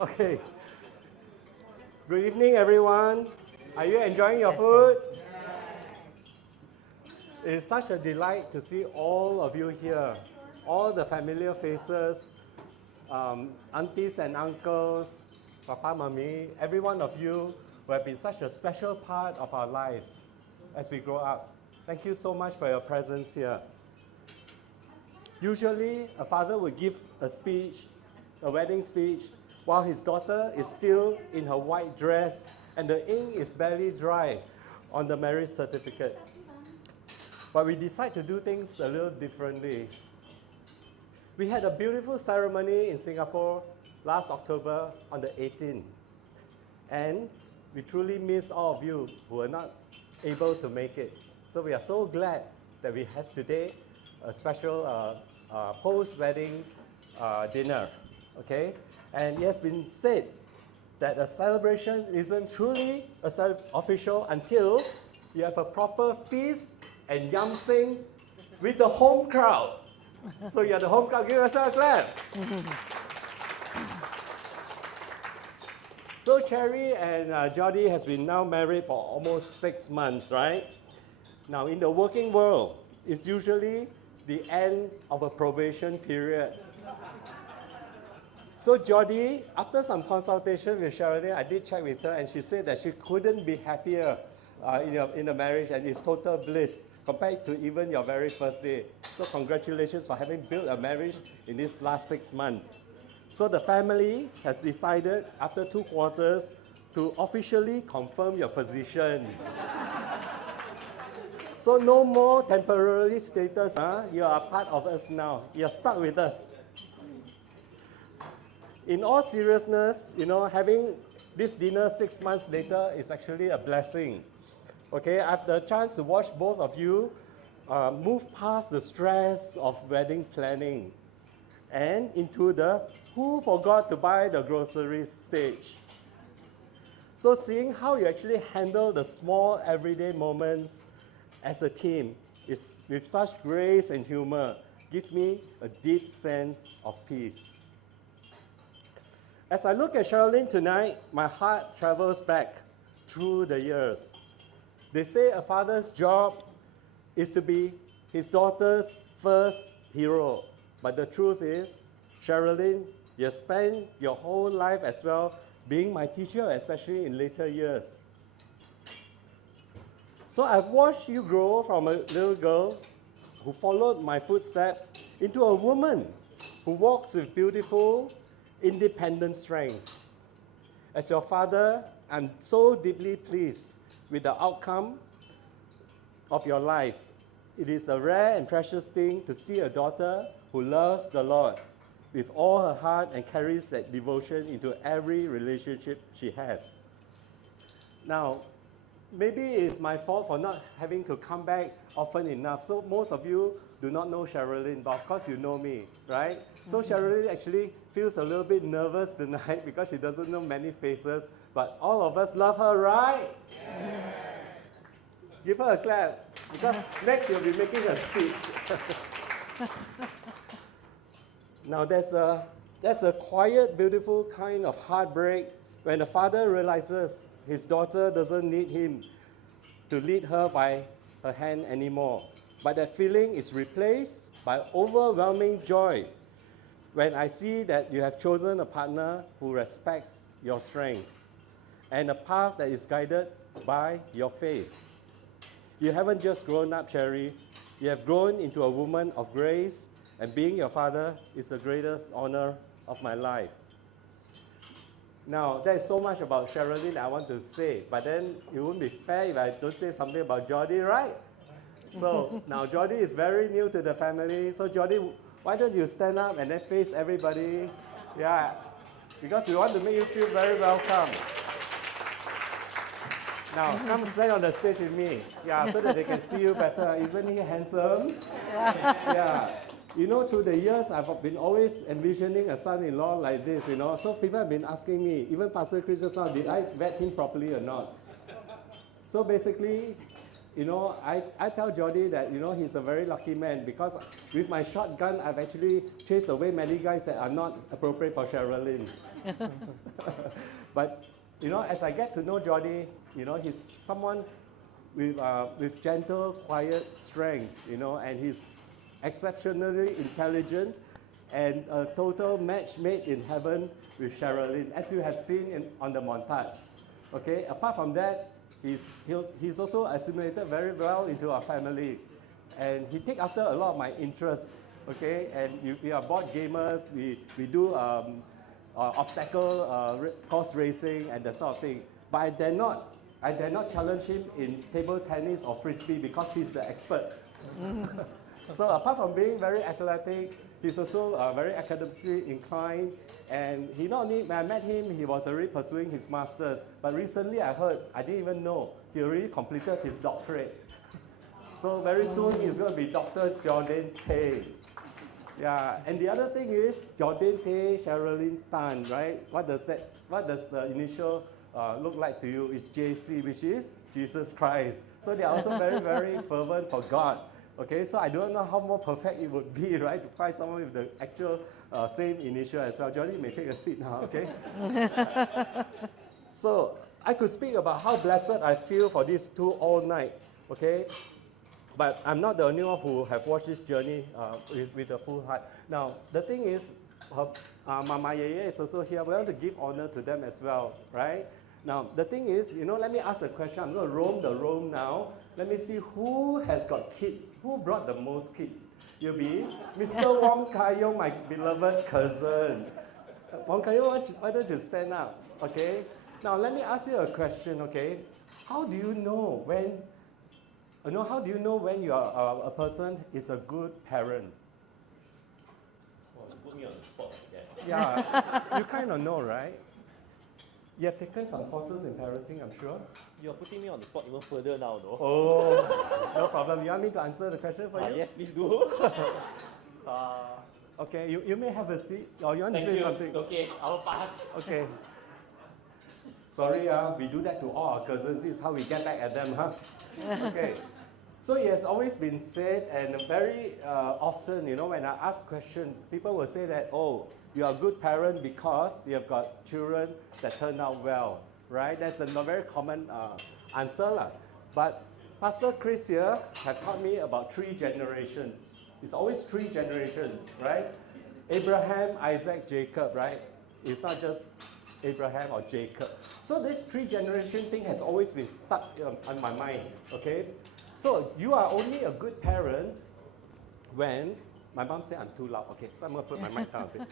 Okay. Good evening, everyone. Are you enjoying your food? It's such a delight to see all of you here. All the familiar faces, aunties and uncles, papa, mommy, every one of you who have been such a special part of our lives as we grow up. Thank you so much for your presence here. Usually, a father would give a speech, a wedding speech, while his daughter is still in her white dress and the ink is barely dry on the marriage certificate. But we decide to do things a little differently. We had a beautiful ceremony in Singapore last October on the 18th. And we truly miss all of you who were not able to make it. So we are so glad that we have today a special post-wedding dinner, okay? And it has been said that a celebration isn't truly official until you have a proper feast and yam sing with the home crowd. So you're the home crowd, give yourself a clap. So Cherry and Jordy has been now married for almost 6 months, right? Now in the working world, it's usually the end of a probation period. So Jordy, after some consultation with Sherilyn, I did check with her and she said that she couldn't be happier in the marriage and it's total bliss compared to even your very first day. So congratulations for having built a marriage in these last 6 months. So the family has decided after 2 quarters to officially confirm your position. So no more temporary status, you are part of us now. You're stuck with us. In all seriousness, having this dinner 6 months later is actually a blessing. Okay, I have the chance to watch both of you move past the stress of wedding planning and into the who forgot to buy the groceries stage. So seeing how you actually handle the small everyday moments as a team is with such grace and humor gives me a deep sense of peace. As I look at Sherilyn tonight, my heart travels back through the years. They say a father's job is to be his daughter's first hero. But the truth is, Sherilyn, you spent your whole life as well being my teacher, especially in later years. So I've watched you grow from a little girl who followed my footsteps into a woman who walks with beautiful, independent strength. As your father, I'm so deeply pleased with the outcome of your life. It is a rare and precious thing to see a daughter who loves the Lord with all her heart and carries that devotion into every relationship she has. Now, maybe it's my fault for not having to come back often enough. So most of you do not know Sherilyn, but of course you know me, right? So Sherilyn actually feels a little bit nervous tonight because she doesn't know many faces, but all of us love her, right? Yes. Give her a clap, because next you'll be making a speech. Now that's a quiet, beautiful kind of heartbreak when the father realizes his daughter doesn't need him to lead her by her hand anymore. But that feeling is replaced by overwhelming joy when I see that you have chosen a partner who respects your strength and a path that is guided by your faith. You haven't just grown up, Cherry. You have grown into a woman of grace, and being your father is the greatest honor of my life. Now, there is so much about Sherilyn I want to say, but then it wouldn't be fair if I don't say something about Jordy, right? So now Jordy is very new to the family. So Jordy, why don't you stand up and then face everybody? Yeah, because we want to make you feel very welcome. Now, come stand on the stage with me. Yeah, so that they can see you better. Isn't he handsome? Yeah. Through the years, I've been always envisioning a son-in-law like this, So people have been asking me, even Pastor Chris just now, did I vet him properly or not? So basically, I tell Jordy that, he's a very lucky man because with my shotgun, I've actually chased away many guys that are not appropriate for Sherilyn. But, as I get to know Jordy, he's someone with gentle, quiet strength, and he's exceptionally intelligent and a total match made in heaven with Sherilyn, as you have seen on the montage. Okay, apart from that, he's also assimilated very well into our family, and he takes after a lot of my interests. Okay, and we are board gamers. We do obstacle course racing and that sort of thing. But I dare not challenge him in table tennis or frisbee because he's the expert. So apart from being very athletic, he's also very academically inclined. And he not only, when I met him, he was already pursuing his master's. But recently I heard, I didn't even know, he already completed his doctorate. So very soon he's going to be Dr. Jordan Tay. Yeah, and the other thing is Jordan Tay, Sherilyn Tan, right? What does the initial look like to you? Is JC, which is Jesus Christ. So they are also very, very fervent for God. Okay, so I don't know how more perfect it would be, right, to find someone with the actual same initial as well. Jordy, you may take a seat now, okay? So I could speak about how blessed I feel for these two all night, okay? But I'm not the only one who have watched this journey with a full heart. Now, the thing is, Mama Yeye is also here. We want to give honor to them as well, right? Now, the thing is, let me ask a question. I'm going to roam the room now. Let me see who has got kids. Who brought the most kids? You'll be Mr. Wong Kai-yong, my beloved cousin. Wong Kai-yong, why don't you stand up, okay? Now, let me ask you a question, okay? How do you know when you are a person is a good parent? Well, you put me on the spot like that. Yeah, you kind of know, right? You have taken some courses in parenting, I'm sure. You're putting me on the spot even further now, though. Oh, no problem. You want me to answer the question for you? Yes, please do. Okay, you may have a seat. Or you want to Thank say you. something? It's okay. I'll pass. Okay. Sorry, we do that to all our cousins. This is how we get back at them, huh? Okay. So it has always been said, and very often, when I ask questions, people will say that, oh, you are a good parent because you have got children that turn out well, right? That's a very common answer. But Pastor Chris here has taught me about 3 generations. It's always 3 generations, right? Abraham, Isaac, Jacob, right? It's not just Abraham or Jacob. So this 3 generation thing has always been stuck on my mind, okay? So you are only a good parent when, my mom said I'm too loud, okay, so I'm going to put my mic down a bit.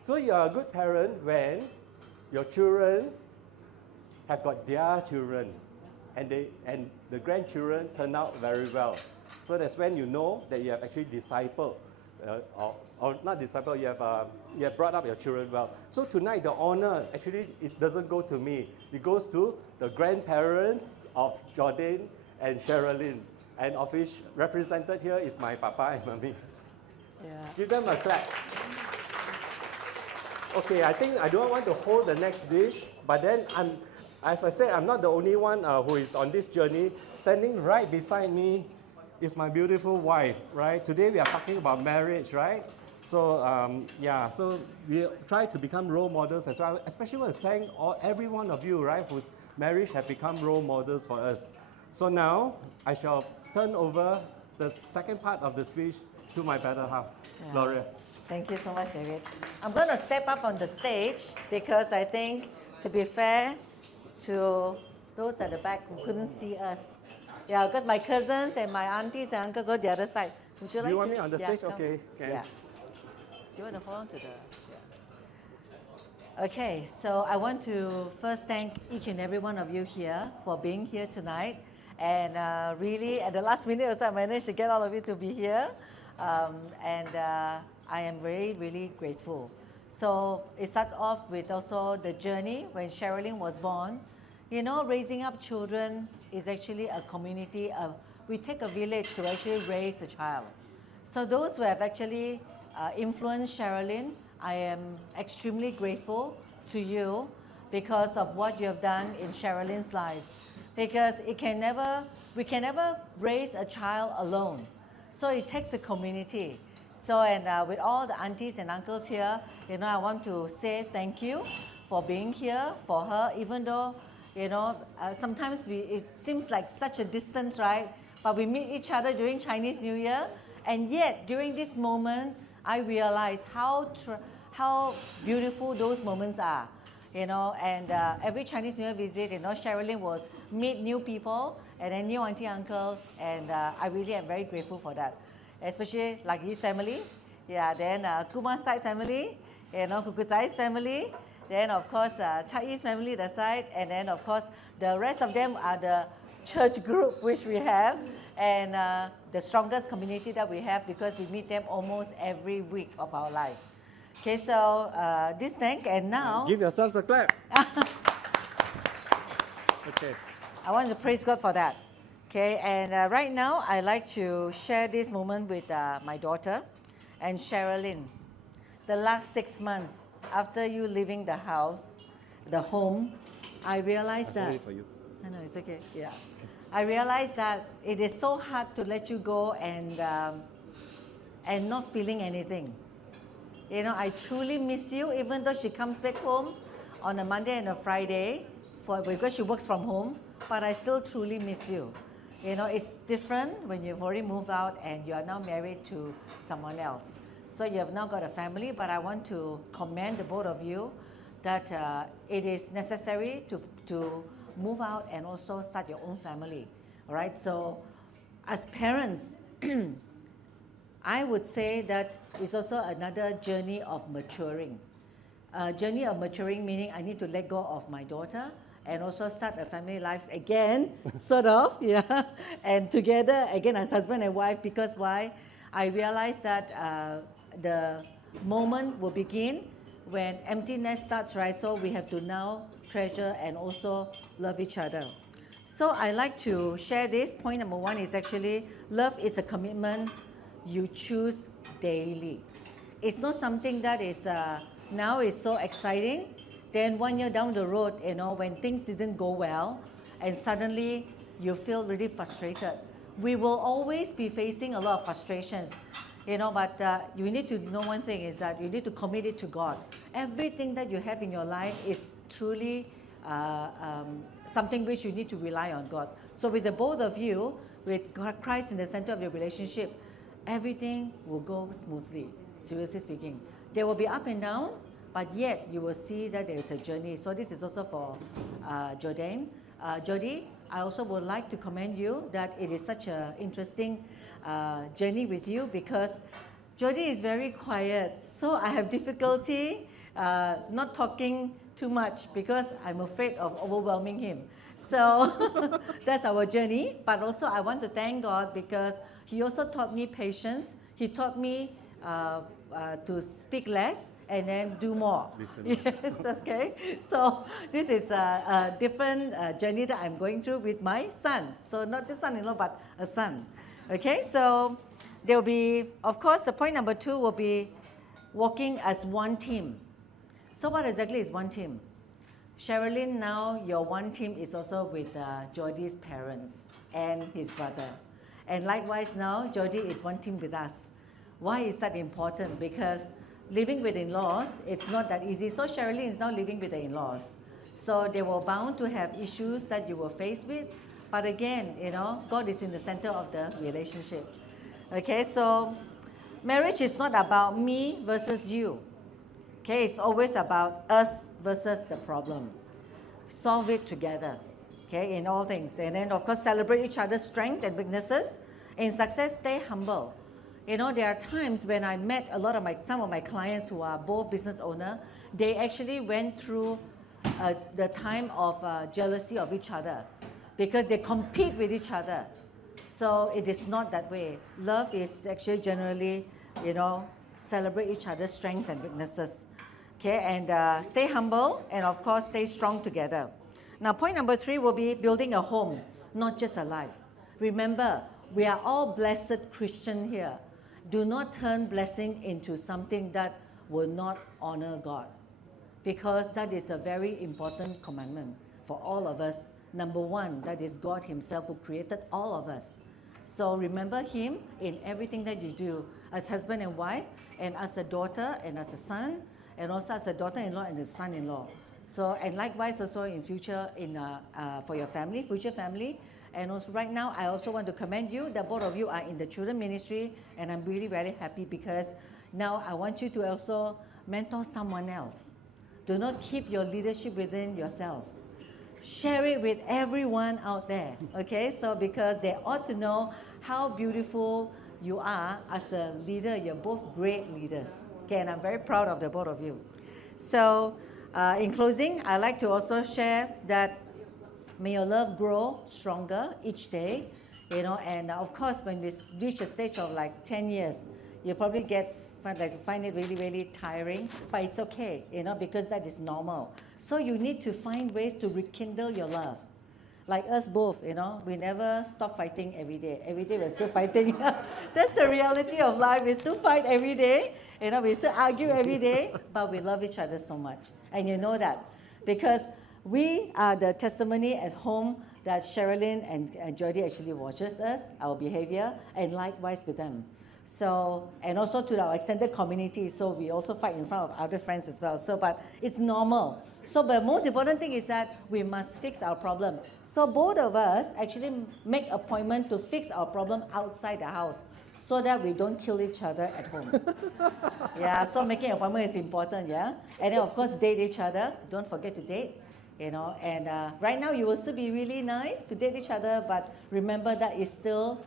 So you are a good parent when your children have got their children and the grandchildren turn out very well. So that's when you know that you have actually discipled, or not discipled, you have brought up your children well. So tonight the honor, actually it doesn't go to me. It goes to the grandparents of Jordan and Sherilyn, and of which represented here is my papa and mommy. Yeah. Give them a clap. Okay, I think I don't want to hold the next dish, but then as I said, I'm not the only one who is on this journey. Standing right beside me is my beautiful wife, right? Today we are talking about marriage, right? So so we try to become role models as well. Especially want to thank every one of you, right, whose marriage have become role models for us. So now I shall turn over the second part of the speech to my better half, Gloria. Thank you so much, David. I'm going to step up on the stage because I think, to be fair to those at the back who couldn't see us, because my cousins and my aunties and uncles are on the other side. Would you like to? Do you want me on the stage? Come. Okay. Yeah. Do you want to hold on to the? Yeah. Okay, so I want to first thank each and every one of you here for being here tonight. And really, at the last minute also, I managed to get all of you to be here. I am really, really grateful. So it started off with also the journey when Sherilyn was born. Raising up children is actually a community. We take a village to actually raise a child. So those who have actually influenced Sherilyn, I am extremely grateful to you. because of what you have done in Sherilyn's life. Because we can never raise a child alone. So it takes a community. So, and with all the aunties and uncles here, I want to say thank you for being here for her, even though, sometimes it seems like such a distance, right? But we meet each other during Chinese New Year, and yet during this moment, I realize how beautiful those moments are. And every Chinese New Year visit, Sherilyn will meet new people and then new auntie, uncle, and I really am very grateful for that. Especially like his family, then Kumar side family, Kukuzai's family, then of course Chai's family that side, and then of course the rest of them are the church group which we have, and the strongest community that we have because we meet them almost every week of our life. Okay, so this thing, and now Give yourselves a clap. Okay. I want to praise God for that. Okay, and right now I like to share this moment with my daughter and Sherilyn. The last 6 months after you leaving the house, the home, I realized that. Wait for you. I know, it's okay. Yeah. I realized that it is so hard to let you go and not feeling anything. I truly miss you, even though she comes back home on a Monday and a Friday because she works from home, but I still truly miss you. It's different when you've already moved out and you are now married to someone else. So you have now got a family, but I want to commend the both of you that it is necessary to move out and also start your own family. All right, so as parents, I would say that it's also another journey of maturing. Journey of maturing meaning I need to let go of my daughter and also start a family life again, sort of, yeah. And together again as husband and wife, because why? I realized that the moment will begin when emptiness starts, right? So we have to now treasure and also love each other. So I like to share this. Point number one is actually love is a commitment you choose daily. It's not something that is now is so exciting. Then 1 year down the road, when things didn't go well, and suddenly you feel really frustrated. We will always be facing a lot of frustrations, but you need to know one thing is that you need to commit it to God. Everything that you have in your life is truly something which you need to rely on God. So with the both of you, with Christ in the center of your relationship, everything will go smoothly, seriously speaking. There will be up and down, but yet you will see that there is a journey. So this is also for Jordy. I also would like to commend you that it is such an interesting journey with you because Jordy is very quiet. So I have difficulty not talking too much because I'm afraid of overwhelming him. So that's our journey. But also I want to thank God because He also taught me patience. He taught me to speak less and then do more. Yes, okay. So this is a different journey that I'm going through with my son. So not just son-in-law, but a son. Okay, so there will be, of course, the point number 2 will be working as one team. So what exactly is one team? Sherilyn, now your one team is also with Jordy's parents and his brother. And likewise now, Jordy is one team with us. Why is that important? Because living with in-laws, it's not that easy. So Sherilyn is now living with the in-laws. So they were bound to have issues that you were faced with. But again, God is in the center of the relationship. Okay, so marriage is not about me versus you. Okay, it's always about us versus the problem. Solve it together, okay, in all things. And then, of course, celebrate each other's strengths and weaknesses. In success, stay humble. There are times when I met some of my clients who are both business owners, they actually went through the time of jealousy of each other because they compete with each other. So it is not that way. Love is actually generally, celebrate each other's strengths and weaknesses. Okay, and stay humble and of course stay strong together. Now point number 3 will be building a home, not just a life. Remember, we are all blessed Christian here. Do not turn blessing into something that will not honor God. because that is a very important commandment for all of us. Number one, that is God Himself who created all of us. So remember Him in everything that you do, as husband and wife, and as a daughter and as a son, and also as a daughter-in-law and a son-in-law. So, and likewise also in future, for your family, future family. And also right now, I also want to commend you that both of you are in the children ministry, and I'm really very happy because now I want you to also mentor someone else. Do not keep your leadership within yourself. Share it with everyone out there, okay? So because they ought to know how beautiful you are as a leader. You're both great leaders, okay? And I'm very proud of the both of you. So in closing, I'd like to also share that may your love grow stronger each day, you know, and of course when you reach a stage of like 10 years, you probably find it really, really tiring, but it's okay, you know, because that is normal. So you need to find ways to rekindle your love. Like us both, you know, we never stop fighting every day. Every day we're still fighting. That's the reality of life. We still fight every day. You know, we still argue every day, but we love each other so much. And you know that because we are the testimony at home that Sherilyn and Jordy actually watches us, our behavior, and likewise with them. So, and also to our extended community, so we also fight in front of other friends as well. So, but it's normal. So, but the most important thing is that we must fix our problem. So both of us actually make appointment to fix our problem outside the house so that we don't kill each other at home. Yeah, so making appointment is important, yeah? And then of course date each other. Don't forget to date, you know. And right now you will still be really nice to date each other, but remember that is still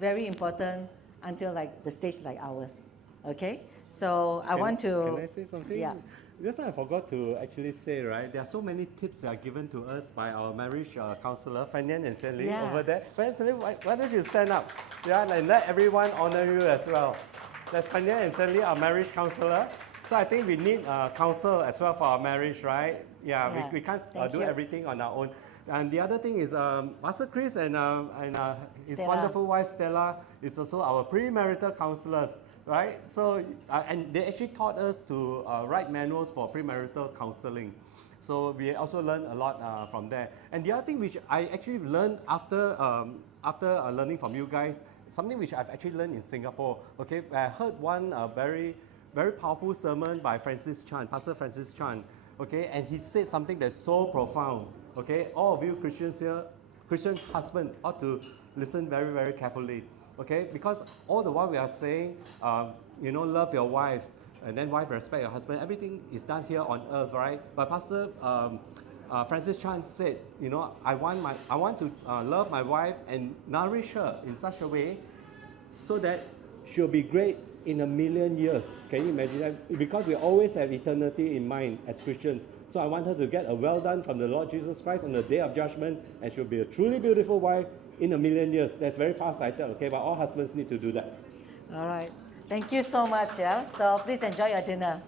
very important until like the stage like ours, okay? So I want to... Can I say something? Yeah. Just I forgot to actually say, right, there are so many tips that are given to us by our marriage counselor, Fanyan and Stanley, Yeah. over there. Fanyan and Stanley, why don't you stand up? Yeah, and let everyone honor you as well. That's Fanyan and Stanley, our marriage counselor. So I think we need counsel as well for our marriage, right? Yeah. We can't do everything on our own. And the other thing is, Pastor Chris and his Stella. wonderful wife Stella is also our premarital counselors, right? So, and they actually taught us to write manuals for premarital counseling. So we also learned a lot from there. And the other thing which I actually learned after learning from you guys, something which I've actually learned in Singapore. Okay, I heard one very powerful sermon by Pastor Francis Chan. Okay, and he said something that's so profound. Okay, all of you Christians here, Christian husbands ought to listen very carefully. Okay, because all the while we are saying, love your wives, and then wife respect your husband. Everything is done here on earth, right? But Pastor Francis Chan said, I want to love my wife and nourish her in such a way so that she'll be great in 1,000,000 years. Can you imagine that? Because we always have eternity in mind as Christians. So I want her to get a well done from the Lord Jesus Christ on the day of judgment, and she'll be a truly beautiful wife in 1,000,000 years. That's very far-sighted, okay? But all husbands need to do that. All right. Thank you so much, yeah? So please enjoy your dinner.